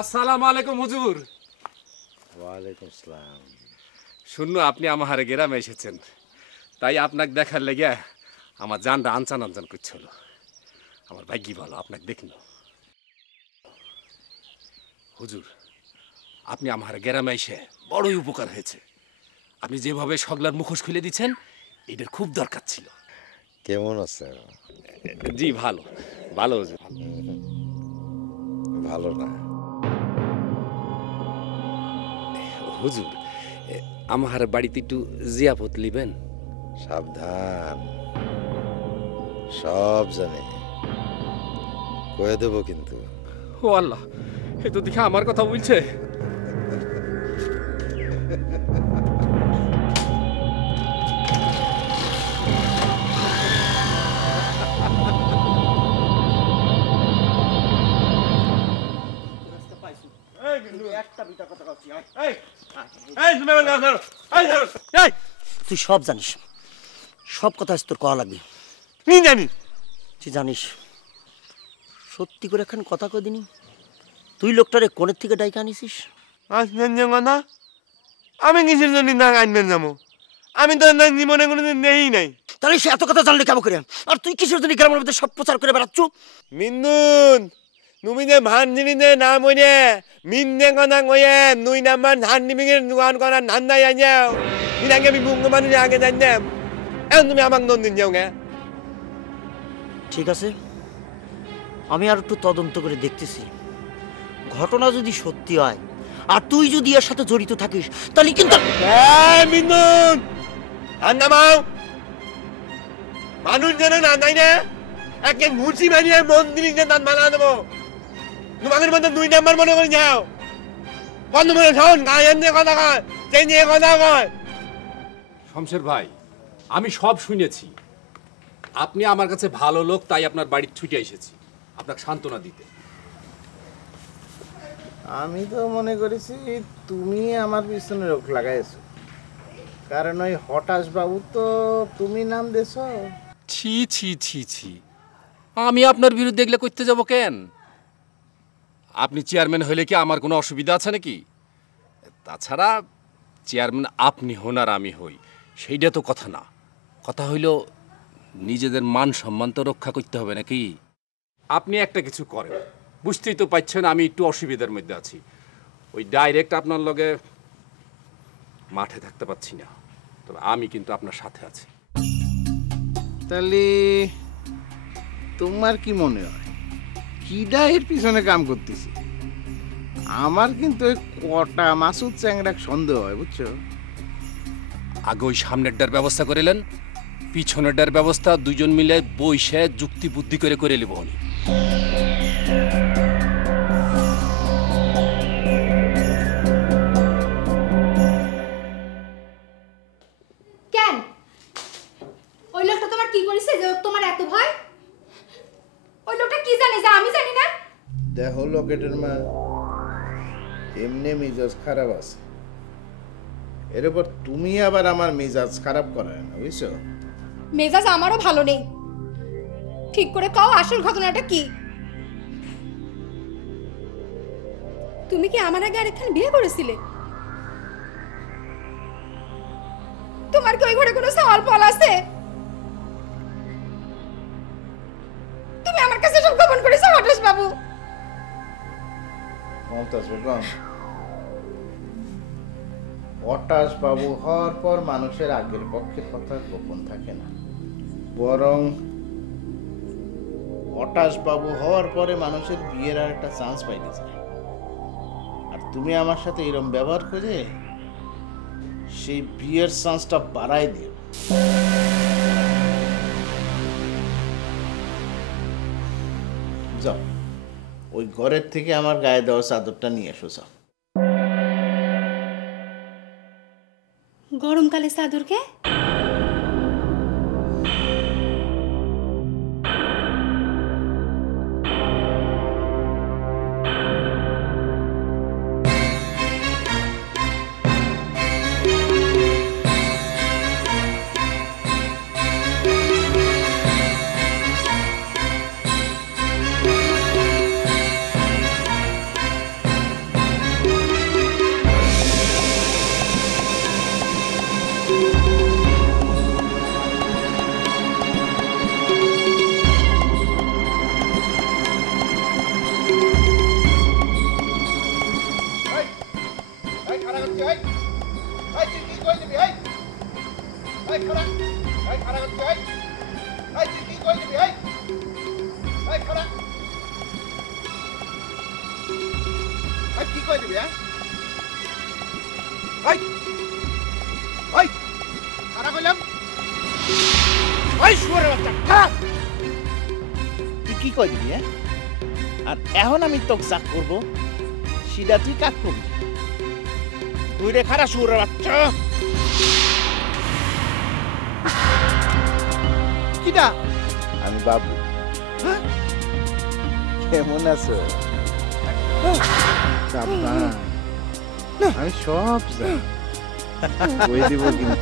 আসসালামু আলাইকুম হুজুর। ওয়ালাইকুম আসসালাম। শুনলো আপনি আমার গ্রামে এসেছেন, তাই আপনাকে দেখার লেগে আমার জানটা আনচান আনচান করছিল। আমার ভাগ্যি ভালো আপনাকে দেখল। হুজুর, আপনি আমার গ্রামে এসে বড়ই উপকার হয়েছে। আপনি যেভাবে সগলার মুখোশ খুলে দিচ্ছেন, এটার খুব দরকার ছিল। কেমন আছে? জি ভালো ভালো হুজুর। ভালো না? হুজুর, আমার বাড়িতে একটু জিয়াফত লিবেন? সাবধান, সব জানে, কয়ে দেবো কিন্তু। ও আল্লাহ, এ তো দেখে আমার কথা বলছে। তুই সব জানিস, সব কথা তোর কওয়া লাগবে। জানি তুই জানিস সত্যি করে এখন কথা কই দিনি, তুই লোকটারে কোণের থেকে ডাইকা আনিছিস। কথা আমি কিসের জন্য না আনবেন যাবো? আমি তো জীবনে কোনোদিন নেই নাই। তাহলে সে এত কথা জানলে কেমন করে? আর তুই কিসের জন্য গ্রামের মধ্যে সব প্রচার করে বেড়াচ্ছ? মিন্দুন, তুমি যে ভান জিনি যে নাম হইনে মিন্দে কথা কয়ে 2 নাম্বার ধান নিমিঙের দোকান করার ধান্দায় আইয়াও। দিন আগে আমি মুখ মানুষ আগে জানতাম, এখন তুমি আমাকে নন দিন যাও গে। ঠিক আছে, আমি আর একটু তদন্ত করে দেখতেছি। ঘটনা যদি সত্যি হয় আর তুই যদি এর সাথে জড়িত থাকিস, তাহলে কিন্তু মিন্দুন আর নামাও। মানুষ যেন না তাই না, একে ঘুষি মারিয়ে মন্দির যে তার মালা দেবো। তোমাদের মধ্যে 2 নাম্বার মনে করে যাও। বন্ধ মনে শোন, গায়েন দিয়ে কথা কয়, সেই নিয়ে কথা কয়। শমশের ভাই, আমি সব শুনেছি। আপনি আমার কাছে ভালো লোক, তাই আপনার বাড়ির ছুটে এসেছি আপনাকে সান্ত্বনা দিতে। আমি তো মনে করেছি তুমি আমার পিছনে রোগ লাগাইছো, কারণ ওই হঠাৎ বাবু তো তুমি নাম দেছ। ছি ছি ছি ছি, আমি আপনার বিরুদ্ধে এগুলো করতে যাব কেন? আপনি চেয়ারম্যান হলে কি আমার কোনো অসুবিধা আছে নাকি? তাছাড়া চেয়ারম্যান আপনি হন আর আমি হই, সেইটা তো কথা না। কথা হইল নিজেদের মান সম্মান তো রক্ষা করতে হবে নাকি? আপনি একটা কিছু করেন, বুঝতেই তো পারছেন আমি একটু অসুবিধার মধ্যে আছি। ওই ডাইরেক্ট আপনার লগে মাঠে থাকতে পারছি না, তবে আমি কিন্তু আপনার সাথে আছি। তাহলে তোমার কি মনে হয় কিডা এর পিছনে কাম করতেছি? আমার কিন্তু ওই কটা মাসুদ চ্যাংড়াক সন্দেহ হয়, বুঝছো? আগে ওই সামনেরটার ব্যবস্থা করিলেন, পিছনেরটার ব্যবস্থা দুজন মিলে বইসে যুক্তি বুদ্ধি করে করে নিব। কেন ওই লোকটা তোমার কি করেছে যে তোমার এত ভয়? ওই লোকটা কি জানে যে আমি জানি না? দেখো লোকেটের মা এমনি মিজাজ খারাপ আছে, এর উপর তুমি আবার আমার মেজাজ খারাপ করায় না, বুঝছো? মেজাজ আমারও ভালো নেই। ঠিক করে কও আসল ঘটনাটা কি? তুমি কি আমার আগে আরেকখান বিয়ে করেছিলে? তোমার কি ওই ঘরে কোনো সওয়াল ফল আছে? তুমি আমার কাছে সব গোপন করেছো হঠাৎ বাবু। মমতাজ বেগম, হঠাৎ বাবু হওয়ার পর মানুষের আগের পক্ষের কথা গোপন থাকে না, বরং হঠাৎ বাবু হওয়ার পরে মানুষের বিয়ের আর একটা চান্স পাইতে যায়। আর তুমি আমার সাথে এরকম ব্যবহার করে সেই বিয়ের চান্সটা বাড়াই দিও। যাও, ওই ঘরের থেকে আমার গায়ে দেওয়া চাদরটা নিয়ে এসো। যাও। গরমকালে চাদরকে তুই কি কই দিবি আর এখন আমি তোকে যা করবো সেটা তুই কাক করবি তুই রে খারাপ শুয়োরের বাচ্চা কিটা আমি বাবু কেমন আছো সাবধান আমি সব জানি কই দিব কিন্তু